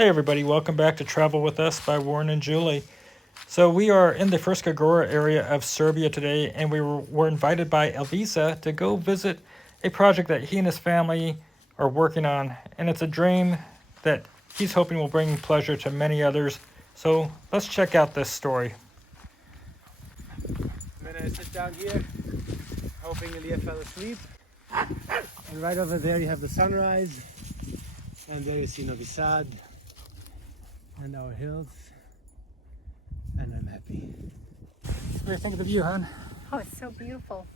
Hey everybody, welcome back to Travel With Us by Warren and Julie. So we are in the Fruska Gora area of Serbia today, and we were invited by Elvisa to go visit a project that he and his family are working on, and it's a dream that he's hoping will bring pleasure to many others. So let's check out this story. I'm gonna sit down here, hoping Elia fell asleep. And right over there you have the sunrise, and there you see Novi Sad and our hills, and I'm happy. What do you think of the view, hon? Oh, it's so beautiful.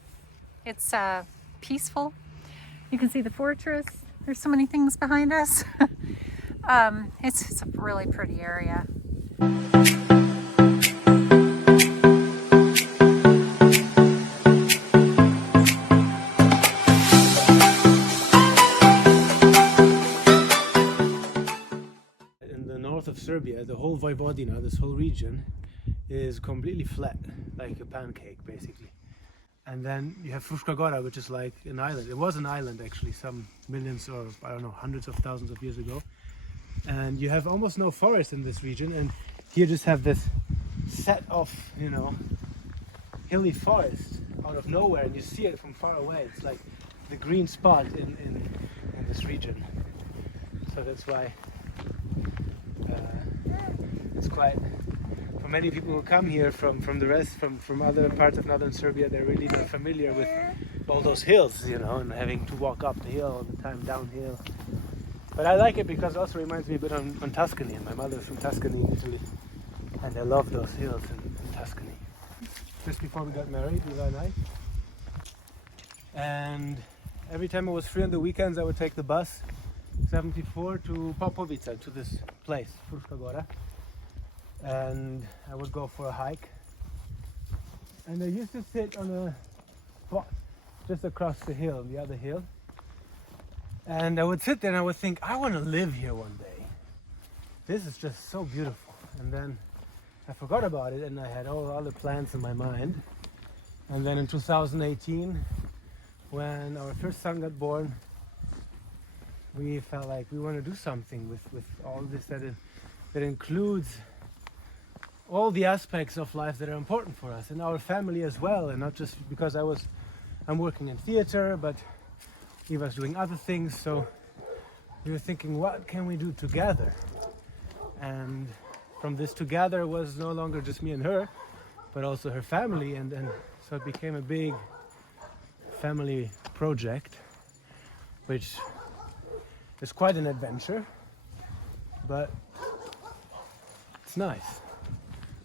It's peaceful. You can see the fortress. There's so many things behind us. It's a really pretty area. Of Serbia, the whole Vojvodina, this whole region, is completely flat, like a pancake basically. And then you have Fruska Gora, which is like an island. It was an island actually, some millions or I don't know, hundreds of thousands of years ago. And you have almost no forest in this region, and here just have this set of, hilly forest out of nowhere, and you see it from far away. It's like the green spot in this region. So that's why it's quite, for many people who come here from other parts of northern Serbia, they're really not familiar with all those hills, and having to walk up the hill all the time, downhill. But I like it because it also reminds me a bit on Tuscany, and my mother's from Tuscany, Italy, and I love those hills in Tuscany. Just before we got married, Eva and I, and every time I was free on the weekends, I would take the bus 74 to Popovica, to this place, Fruska Gora, and I would go for a hike. And I used to sit on a spot just across the hill, the other hill, and I would sit there and I would think, I want to live here one day. This is just so beautiful. And then I forgot about it, and I had all other plans in my mind. And then in 2018, when our first son got born, we felt like we want to do something with all this that includes all the aspects of life that are important for us and our family as well, and not just because I'm working in theater, but Eva's doing other things. So we were thinking, what can we do together? And from this together was no longer just me and her, but also her family, and so it became a big family project, which it's quite an adventure, but it's nice.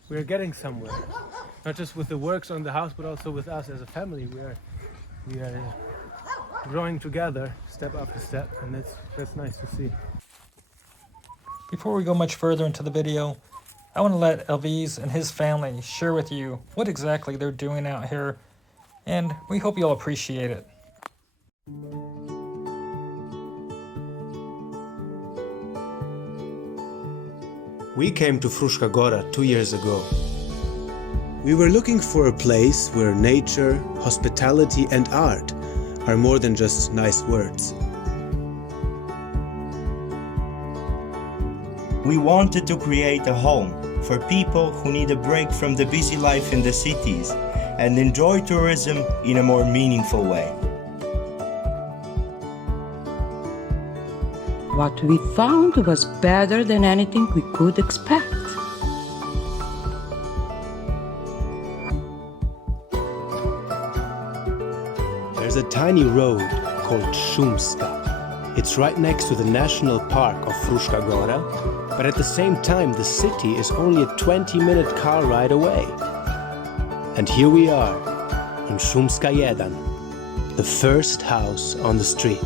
We're getting somewhere, not just with the works on the house, but also with us as a family. We are growing together, step after step, and that's nice to see. Before we go much further into the video, I want to let Elvis and his family share with you what exactly they're doing out here, and we hope you'll appreciate it. We came to Fruska Gora 2 years ago. We were looking for a place where nature, hospitality and art are more than just nice words. We wanted to create a home for people who need a break from the busy life in the cities and enjoy tourism in a more meaningful way. What we found was better than anything we could expect. There's a tiny road called Sumska. It's right next to the national park of Fruska Gora, but at the same time the city is only a 20-minute car ride away. And here we are, on Sumska 1, the first house on the street.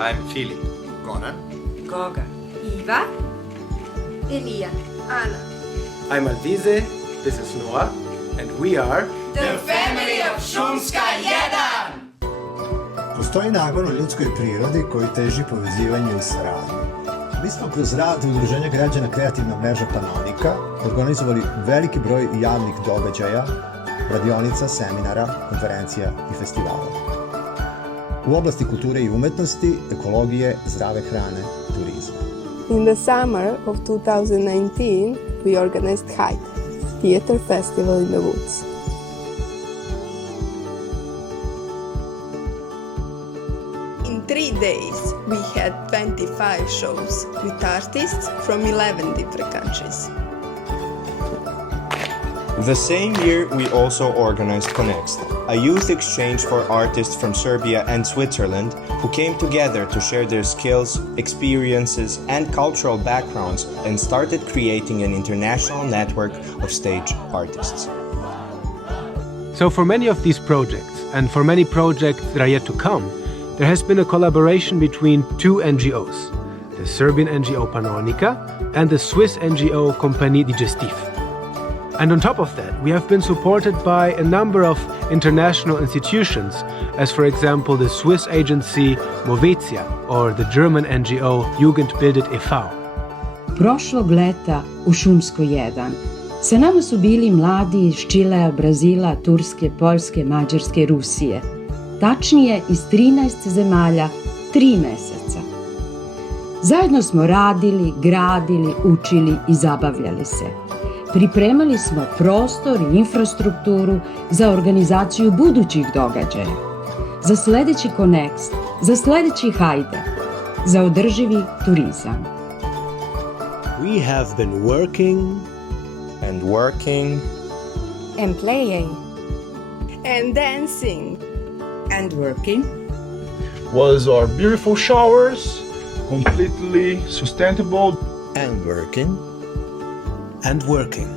I'm Filip. Goran. Goga. Iva. Elia. Anna. I'm Alvise, this is Noah, and we are The family of Sumska 1! Postoji nagon u ljudskoj prirodi koji teži povezivanju i saradnju. Mi smo kroz rad Udruženja građana Kreativna mreža Panonika organizovali veliki broj javnih događaja, radionica, seminara, konferencija i festivala. U oblasti kulture i umetnosti, ekologije, zdrave hrane, turizma. In the summer of 2019, we organized Hike, Theater Festival in the Woods. In 3 days, we had 25 shows with artists from 11 different countries. The same year, we also organized Connect, a youth exchange for artists from Serbia and Switzerland who came together to share their skills, experiences, and cultural backgrounds and started creating an international network of stage artists. So for many of these projects, and for many projects that are yet to come, there has been a collaboration between 2 NGOs, the Serbian NGO Pannonica and the Swiss NGO Compagnie Digestive. And on top of that, we have been supported by a number of international institutions, as for example the Swiss agency Movetia or the German NGO Jugendbildet e.V. Prošlog leta u Šumsko 1 sa nama su bili mladi iz Čilea, Brazila, Turske, Poljske, Mađarske, Rusije. Tačnije iz 13 zemalja, 3 meseca. Zajedno smo radili, gradili, učili i zabavljali se. Pripremali smo prostor i infrastrukturu za organizaciju budućih događaja, za sledeći Connect, za sledeći Hajde, za održivi turizam. We have been working and working And playing. And dancing. And working. Was our beautiful showers, completely sustainable. And working. and working.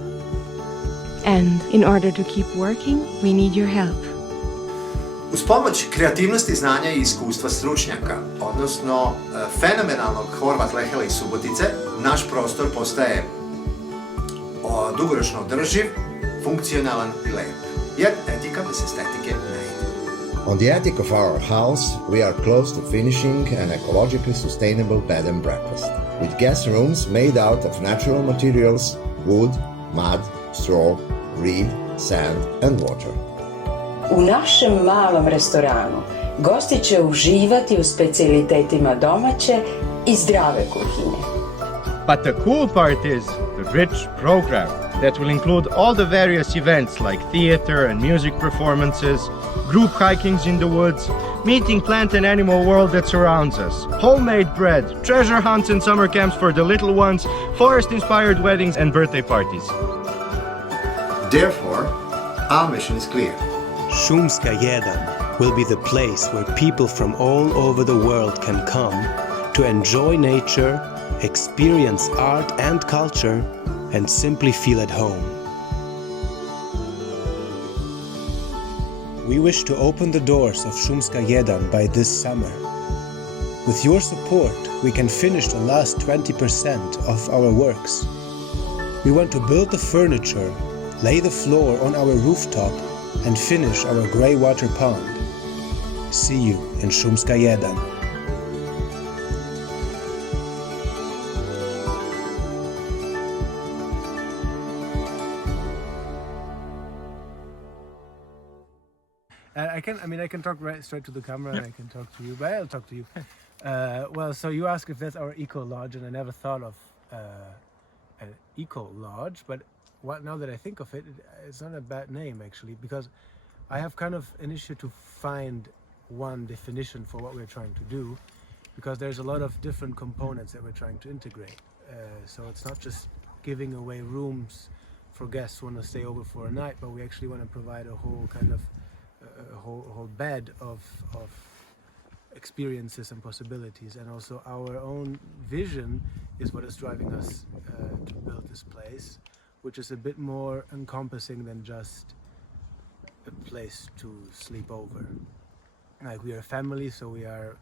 And in order to keep working, we need your help. Uz pomoć kreativnosti, znanja i iskustva stručnjaka, odnosno fenomenalnog Horvat Lehela iz Subotice, naš prostor postaje dugoročno održiv, funkcionalan i lep. Jer etika bez estetike ne ide. On the attic of our house, we are close to finishing an ecologically sustainable bed and breakfast, with guest rooms made out of natural materials, wood, mud, straw, reed, sand and water. U našem malom restoranu gosti će uživati u specijalitetima domaće i zdrave kuhinje. But the cool part is the rich program that will include all the various events like theater and music performances, group hikings in the woods, meeting plant and animal world that surrounds us, homemade bread, treasure hunts and summer camps for the little ones, forest-inspired weddings and birthday parties. Therefore, our mission is clear. Sumska 1 will be the place where people from all over the world can come to enjoy nature, experience art and culture, and simply feel at home. We wish to open the doors of Sumska 1 by this summer. With your support, we can finish the last 20% of our works. We want to build the furniture, lay the floor on our rooftop, and finish our grey water pond. See you in Sumska 1. I can talk right straight to the camera, and I can talk to you, but I'll talk to you. Well, so you asked if that's our eco lodge, and I never thought of an eco lodge, but now that I think of it, it's not a bad name actually, because I have kind of an issue to find one definition for what we're trying to do, because there's a lot of different components that we're trying to integrate. So it's not just giving away rooms for guests who want to stay over for a night, but we actually want to provide a whole kind of a whole bed of experiences and possibilities, and also our own vision is what is driving us to build this place, which is a bit more encompassing than just a place to sleep over. Like, we are a family, so we are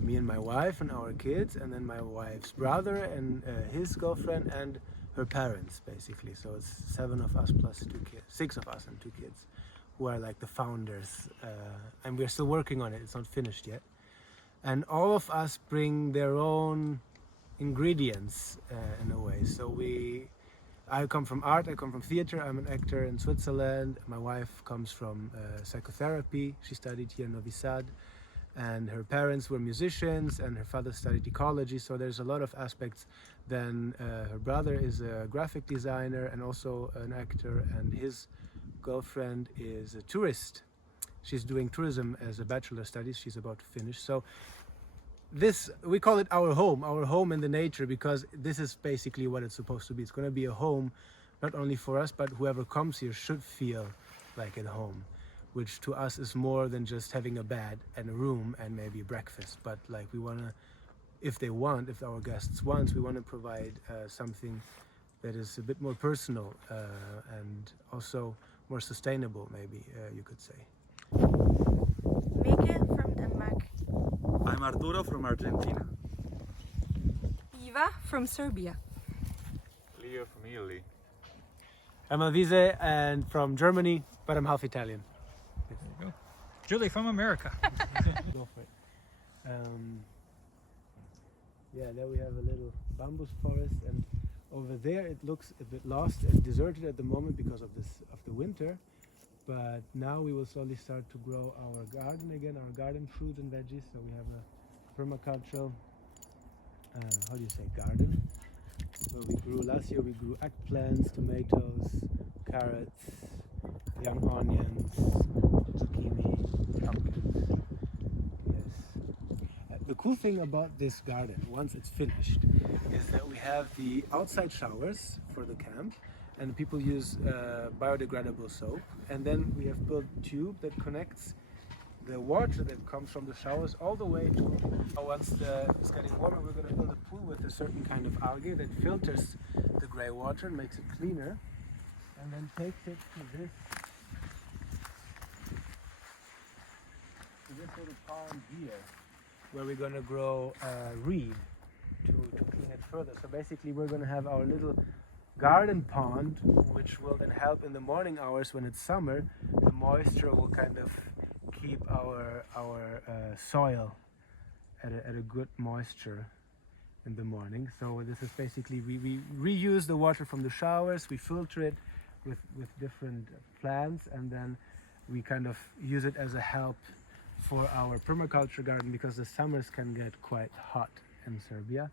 me and my wife and our kids, and then my wife's brother and his girlfriend and her parents, basically. So it's 7 of us plus 2 kids, 6 of us and 2 kids, who are like the founders, and we're still working on it. It's not finished yet. And all of us bring their own ingredients in a way. So I come from art, I come from theater, I'm an actor in Switzerland. My wife comes from psychotherapy. She studied here in Novi Sad. and her parents were musicians and her father studied ecology, so there's a lot of aspects. Then her brother is a graphic designer and also an actor, and his girlfriend is a tourist. She's doing tourism as a bachelor studies. She's about to finish. So this, we call it our home in the nature, because this is basically what it's supposed to be. It's going to be a home not only for us, but whoever comes here should feel like at home, which to us is more than just having a bed and a room and maybe breakfast. But like, we want to, if our guests want, we want to provide something that is a bit more personal and also more sustainable, maybe you could say. Mika from Denmark. I'm Arturo from Argentina. Eva from Serbia. Leo from Italy. I'm Alvise and from Germany, but I'm half Italian. There you go. Julie from America. Go for it. Yeah, there we have a little bamboo forest, and over there it looks a bit lost and deserted at the moment because of the winter. But now we will slowly start to grow our garden again, our garden fruit and veggies. So we have a permaculture, how do you say, garden? So last year we grew eggplants, tomatoes, carrots, young onions, zucchini, pumpkins. Yes. The cool thing about this garden, once it's finished, is that we have the outside showers for the camp, and people use biodegradable soap, and then we have built a tube that connects the water that comes from the showers all the way to, once it's getting warmer, we're going to build a pool with a certain kind of algae that filters the grey water and makes it cleaner, and then takes it to this little pond here, where we're going to grow reed to clean it further. So basically we're going to have our little garden pond, which will then help in the morning hours when it's summer. The moisture will kind of keep our soil at a good moisture in the morning. So this is basically, we reuse the water from the showers, we filter it with different plants, and then we kind of use it as a help for our permaculture garden, because the summers can get quite hot in Serbia.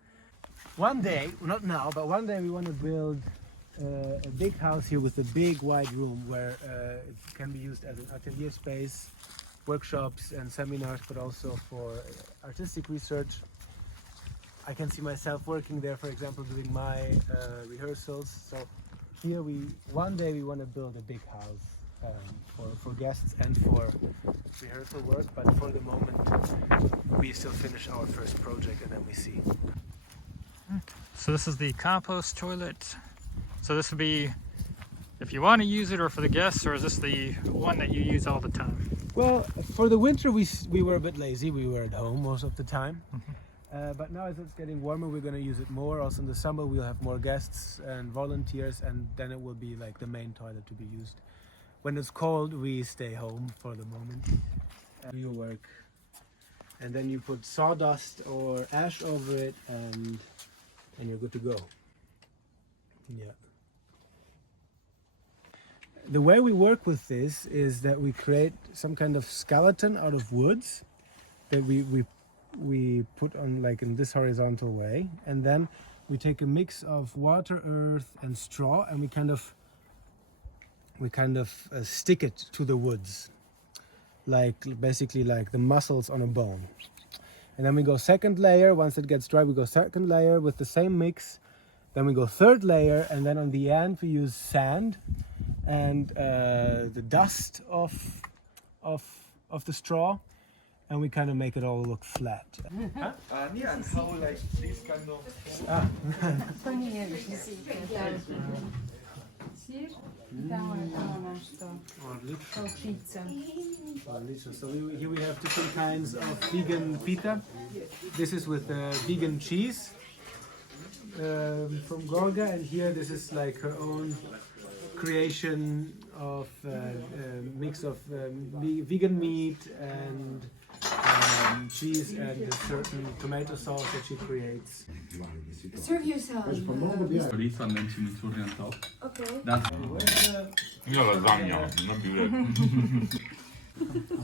One day, not now, but one day we want to build a big house here with a big wide room where it can be used as an atelier space, workshops and seminars, but also for artistic research. I can see myself working there, for example, doing my rehearsals. So here one day we want to build a big house for guests and for rehearsal work, but for the moment we still finish our first project and then we see. So this is the compost toilet. So this would be if you want to use it, or for the guests, or is this the one that you use all the time? Well, for the winter we were a bit lazy. We were at home most of the time. But now as it's getting warmer, we're going to use it more. Also in the summer we'll have more guests and volunteers, and then it will be like the main toilet to be used. When it's cold, we stay home for the moment. Do your work, and then you put sawdust or ash over it, and you're good to go. Yeah. The way we work with this is that we create some kind of skeleton out of woods that we put on like in this horizontal way, and then we take a mix of water, earth and straw, and we kind of stick it to the woods, like basically like the muscles on a bone. And then we go second layer. Once it gets dry, we go second layer with the same mix. Then we go third layer, and then on the end we use sand and the dust of the straw, and we kind of make it all look flat. Yeah, and how like this kind of... So here we have different kinds of vegan pita. This is with vegan cheese from Gorga, and here this is like her own creation of mix of vegan meat and cheese and a certain tomato sauce that she creates. Serve yourself. Lisa mentioned it on top. Okay. That's Io lasagna, non più.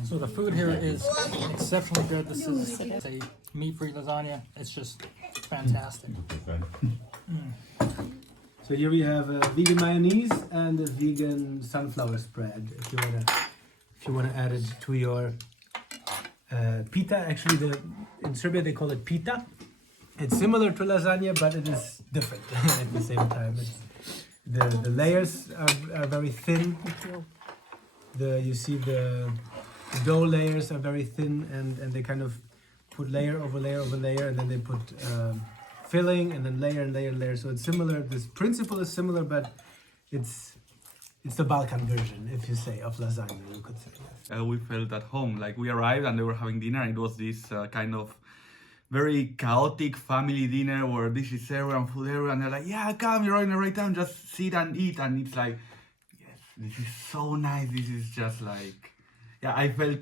So the food here is exceptionally good. This is a meat-free lasagna. It's just fantastic. So here we have a vegan mayonnaise and a vegan sunflower spread. If you wanna add it to your pita. Actually, in Serbia they call it pita. It's similar to lasagna, but it is different at the same time. The layers are very thin. You see the dough layers are very thin, and they kind of put layer over layer over layer, and then they put filling, and then layer and layer and layer. So it's similar. This principle is similar, but it's the Balkan version, if you say, of lasagna. You could say. Yes. We felt at home. Like we arrived and they were having dinner. And it was this kind of very chaotic family dinner where this is everyone, food everyone. And they're like, yeah, come, you're in the right time. Just sit and eat. And it's like, yes, this is so nice. This is just like, yeah, I felt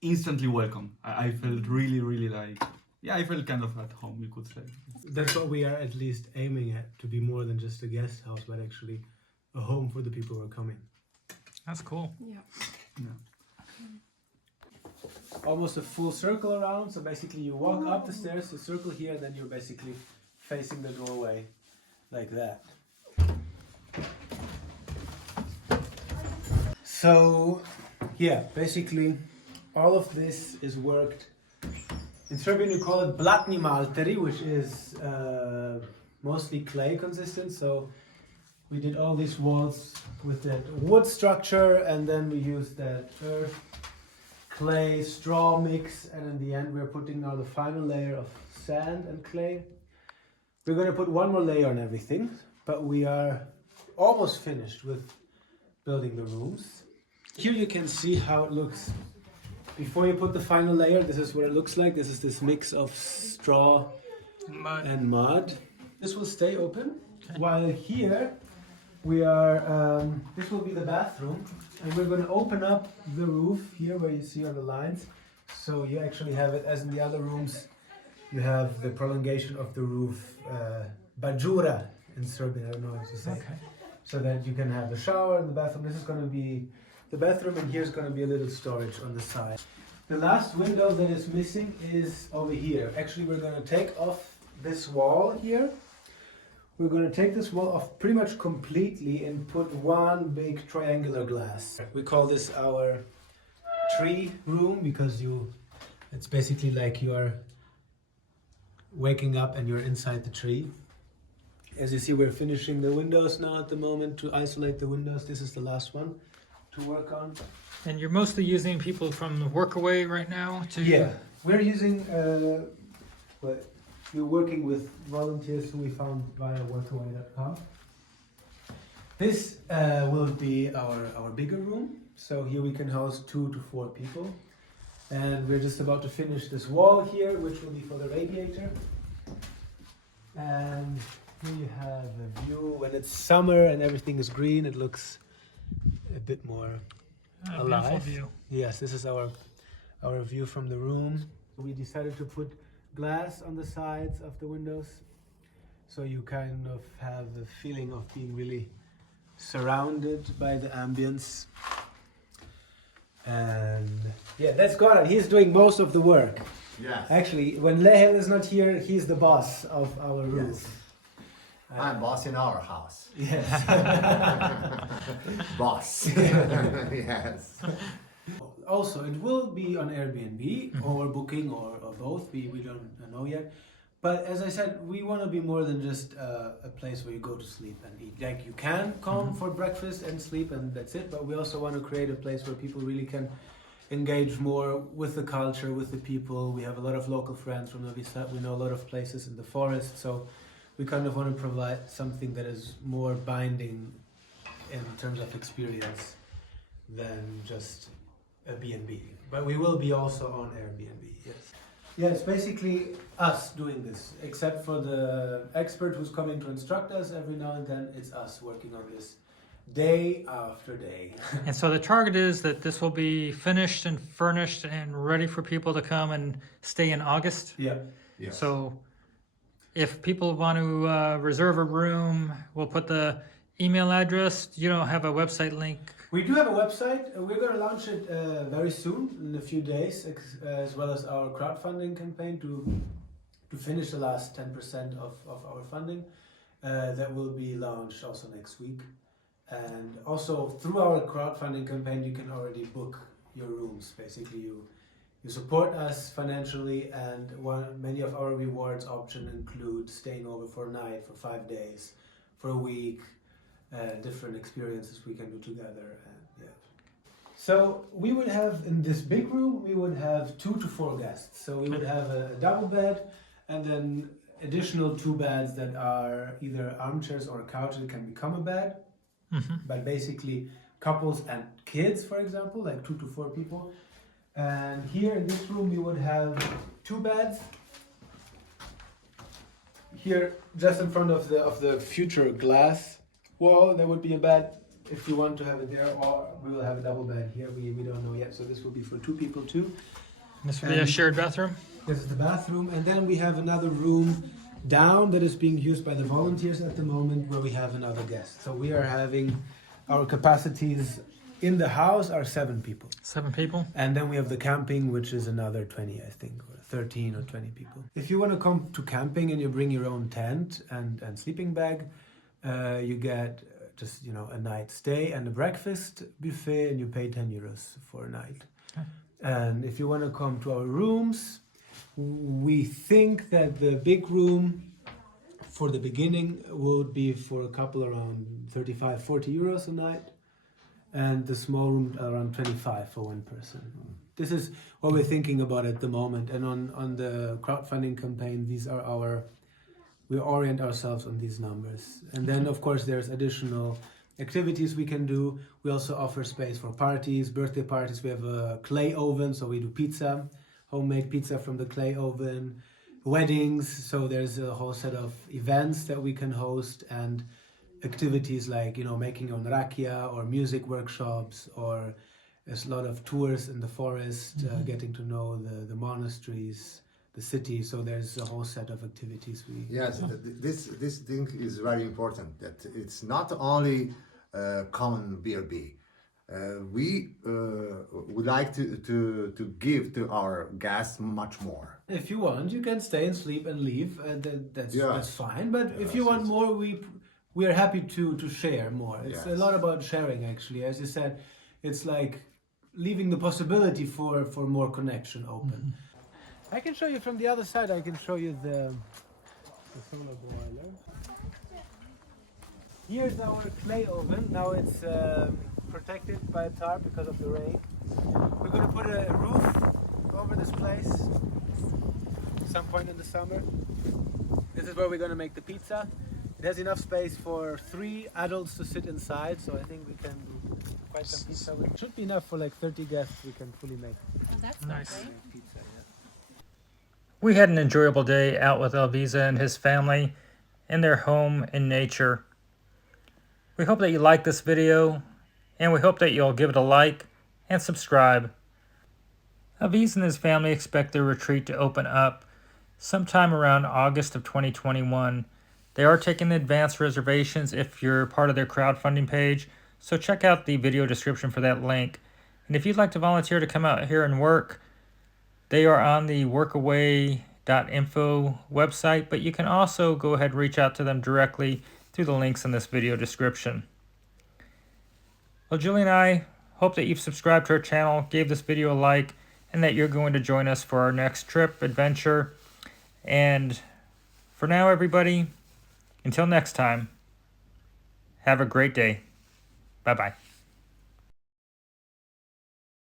instantly welcome. I felt really, really like, yeah, I felt kind of at home, you could say. That's what we are at least aiming at, to be more than just a guest house, but actually a home for the people who are coming. That's cool. Yeah. Almost a full circle around, so basically you walk up the stairs, you circle here, and then you're basically facing the doorway like that. So, yeah, basically all of this is worked. In Serbian you call it blatni malteri, which is mostly clay consistent. So we did all these walls with that wood structure, and then we used that earth, clay, straw mix, and in the end we're putting now the final layer of sand and clay. We're going to put one more layer on everything, but we are almost finished with building the rooms. Here you can see how it looks before you put the final layer. This is what it looks like. This is this mix of straw and mud. This will stay open, while here we are, this will be the bathroom, and we're going to open up the roof here where you see all the lines. So you actually have it as in the other rooms. You have the prolongation of the roof, bajura in Serbian, I don't know how to say. Okay. So that you can have the shower and the bathroom. This is going to be the bathroom, and here's going to be a little storage on the side. The last window that is missing is over here. Actually, we're going to take off this wall here. We're going to take this wall off pretty much completely and put one big triangular glass. We call this our tree room because it's basically like you are waking up and you're inside the tree. As you see, we're finishing the windows now at the moment to isolate the windows. This is the last one to work on. And you're mostly using people from the Workaway right now to... Yeah, we're using, we're working with volunteers who we found via workaway.com. This will be our bigger room. So here we can house 2 to 4 people. And we're just about to finish this wall here, which will be for the radiator. And here you have a view. When it's summer and everything is green, it looks a bit more alive. Beautiful view. Yes, this is our view from the room. We decided to put glass on the sides of the windows, so you kind of have the feeling of being really surrounded by the ambience. And yeah, that's Goran. He's doing most of the work. Yes. Actually, when Lehel is not here, he's the boss of our roof. Yes. I'm boss in our house. Yes. Boss. Yes. Also, it will be on Airbnb or booking or both. We don't know yet. But as I said, we want to be more than just a place where you go to sleep and eat. Like, you can come for breakfast and sleep and that's it. But we also want to create a place where people really can engage more with the culture, with the people. We have a lot of local friends from Novi Sad. We know a lot of places in the forest. So we kind of want to provide something that is more binding in terms of experience than just a B&B. But we will be also on Airbnb, yes. Yeah, it's basically us doing this, except for the expert who's coming to instruct us every now and then. It's us working on this day after day. And so the target is that this will be finished and furnished and ready for people to come and stay in August? Yeah. Yes. So if people want to reserve a room, we'll put the email address. You don't have a website link We do have a website. We're going to launch it very soon, in a few days, as well as our crowdfunding campaign to finish the last 10% of our funding. That will be launched also next week. And also through our crowdfunding campaign, you can already book your rooms. Basically, you support us financially, and many of our rewards options include staying over for a night, for 5 days, for a week, different experiences we can do together. So we would have, in this big room, we would have 2 to 4 guests. So we would have a double bed, and then additional 2 beds that are either armchairs or a couch that can become a bed. But basically couples and kids, for example, like 2 to 4 people. And here in this room we would have 2 beds. Here, just in front of the future glass wall, there would be a bed if you want to have it there, or we will have a double bed here. We don't know yet, so this will be for 2 people too. This will be a shared bathroom? This is the bathroom, and then we have another room down that is being used by the volunteers at the moment, where we have another guest. So we are having our capacities in the house are 7 people. 7 people? And then we have the camping, which is another 20, I think, or 13 or 20 people. If you want to come to camping and you bring your own tent and sleeping bag, you get just, a night stay and a breakfast buffet, and you pay 10 euros for a night. Okay. And if you want to come to our rooms, we think that the big room for the beginning would be for a couple around 35, 40 euros a night, and the small room around 25 for one person. This is what we're thinking about at the moment, and on the crowdfunding campaign, we orient ourselves on these numbers. And then, of course, there's additional activities we can do. We also offer space for parties, birthday parties. We have a clay oven, so we do pizza, homemade pizza from the clay oven, weddings, so there's a whole set of events that we can host, and activities like, making your own rakia, or music workshops, or there's a lot of tours in the forest, getting to know the monasteries, the city. So there's a whole set of activities. Yes, this thing is very important, that it's not only common B&B. We would like to give to our guests much more. If you want, you can stay and sleep and leave. That's fine. But if you want more, we are happy to share more. It's a lot about sharing, actually. As you said, it's like leaving the possibility for more connection open. I can show you from the other side. I can show you the solar boiler. Here's our clay oven. Now it's protected by a tarp because of the rain. We're going to put a roof over this place at some point in the summer. This is where we're going to make the pizza. It has enough space for 3 adults to sit inside, so I think we can do quite some pizza. It should be enough for like 30 guests. We can fully make. Oh, that's nice. Pizza, yeah. We had an enjoyable day out with Elvisa and his family in their home in nature. We hope that you like this video, and we hope that you'll give it a like and subscribe. Elvisa and his family expect their retreat to open up sometime around August of 2021. They are taking advance reservations if you're part of their crowdfunding page, so check out the video description for that link. And if you'd like to volunteer to come out here and work, they are on the workaway.info website, but you can also go ahead and reach out to them directly through the links in this video description. Well, Julie and I hope that you've subscribed to our channel, gave this video a like, and that you're going to join us for our next trip, adventure. And for now, everybody, until next time, have a great day. Bye-bye.